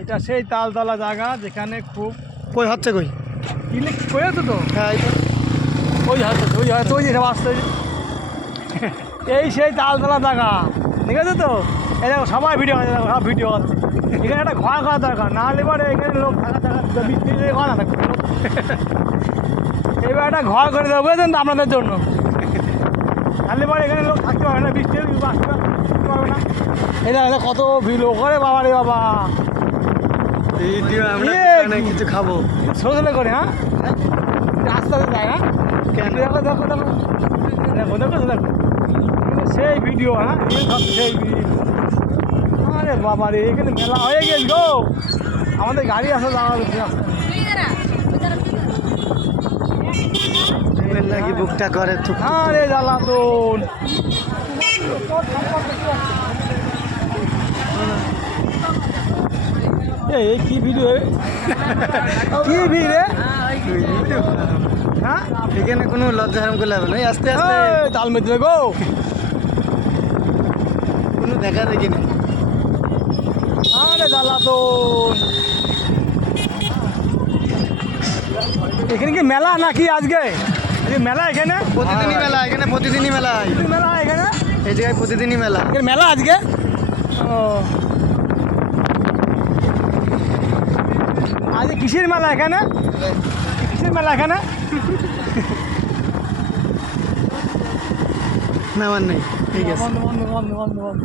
এটা সেই তালতলা জায়গা যেখানে খুব কই হচ্ছে কই? ক্লিক করে তো হ্যাঁ এই তো। ওই হচ্ছে ওই যে সব আসছে এই সেই তালতলা জায়গা, ঠিক আছে তো? এই দেখো সবাই ভিডিও হচ্ছে, দেখো সব ভিডিও হচ্ছে। এখানে একটা ঘর করা দরকার, না হলে এবারে এখানে লোক থাকা বৃষ্টি ঘর না থাকবে। এবার একটা ঘর করে দেবো বুঝেছেন তো আপনাদের জন্য, তাহলে পরে এখানে লোক থাকতে পারবে না, বৃষ্টি আসতে পারবে না। এই দেখো কত ভিড় করে, বাবা রে বাবা। ভিডিও আমরা দোকানে কিছু খাবো। ছোটো ছোটো করে, হ্যাঁ আস্তে আস্তে যায় না কেন? দেখো দেখো দেখো দেখো দেখো দেখো সেই ভিডিও, হ্যাঁ সব সেই ভিডিও। আরে বাবা রে, এখানে মেলা হয়ে গেছে গো, আমাদের গাড়ি আসা যাওয়া নাকি বুকটা করে আরে জ্বালাতন। এই কি ভিডিও, কি ভিড় রে? হ্যাঁ এখানে কোনো লজ্জা হারাম করলে হবে না, আস্তে আস্তে তাল মেতে গো, কোনো দেখা দেখি না। আরে জ্বালাতন। এখানে কি মেলা নাকি আজকে? মেলা এখানে প্রতিদিনই মেলা, এখানে প্রতিদিনই মেলা হয়। মেলা এখানে, এই জায়গায় প্রতিদিনই মেলা। এখানে মেলা আজকে। ও আজকে কিসের মেলা এখানে? কিসের মেলা এখানে? না আমার নেই, ঠিক আছে। বন্ধ বন্ধ বন্ধ বন্ধ বন্ধ।